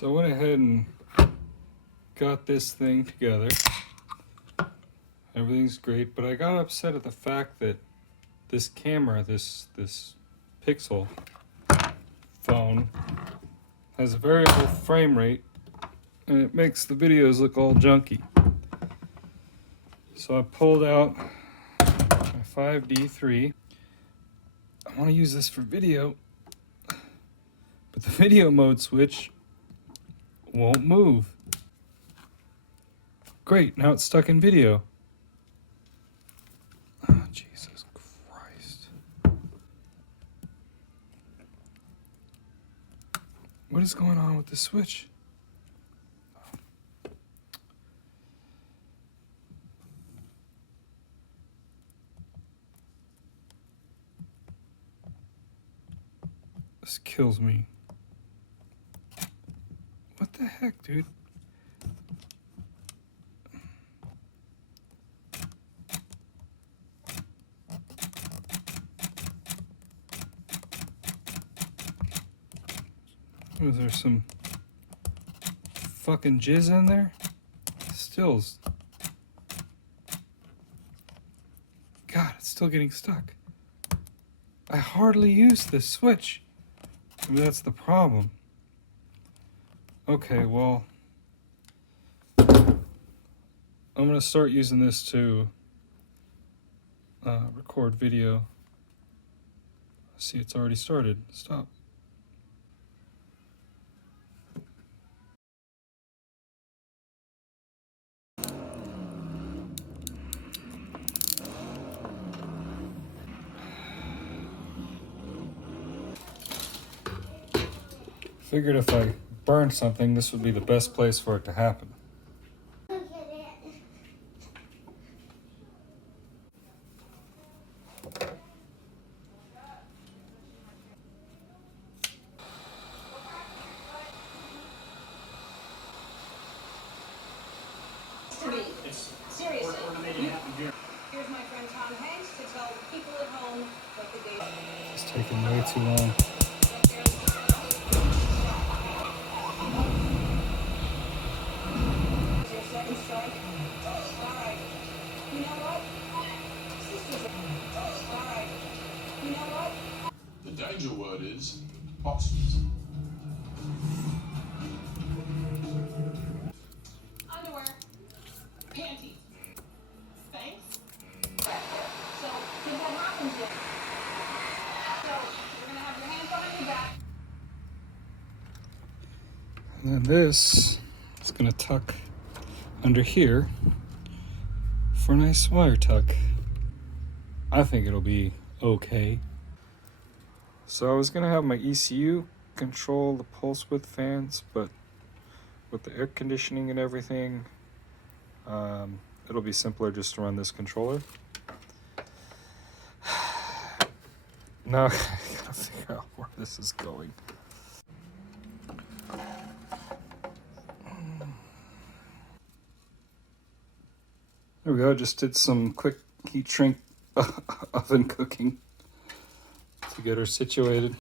So I went ahead and got this thing together. Everything's great, but I got upset at the fact that this camera, this Pixel phone, has a variable frame rate, and it makes the videos look all junky. So I pulled out my 5D3. I want to use this for video, but the video mode switch won't move. Great, now it's stuck in video. Oh, Jesus Christ. What is going on with the switch? This kills me. What the heck, dude? Was there some fucking jizz in there? Stills. God, it's still getting stuck. I hardly use this switch. Maybe that's the problem. Okay, well, I'm gonna start using this to record video. See, it's already started. Stop. Figured if I burned something, this would be the best place for it to happen. Look at it. Seriously, here's my friend Tom Hanks to tell people at home what the day It's taking way too long. is. Your second strike. All right. You know what? Sisters. All right. You know what? The danger word is boxes. Underwear. Panties. Thanks. So, did that happen yet? So, you're gonna have your hands behind your back. And then this is gonna tuck under here for a nice wire tuck. I think it'll be okay. So I was gonna have my ECU control the pulse width fans, but with the air conditioning and everything, it'll be simpler just to run this controller. Now I gotta figure out where this is going. There we go, just did some quick heat shrink oven cooking to get her situated.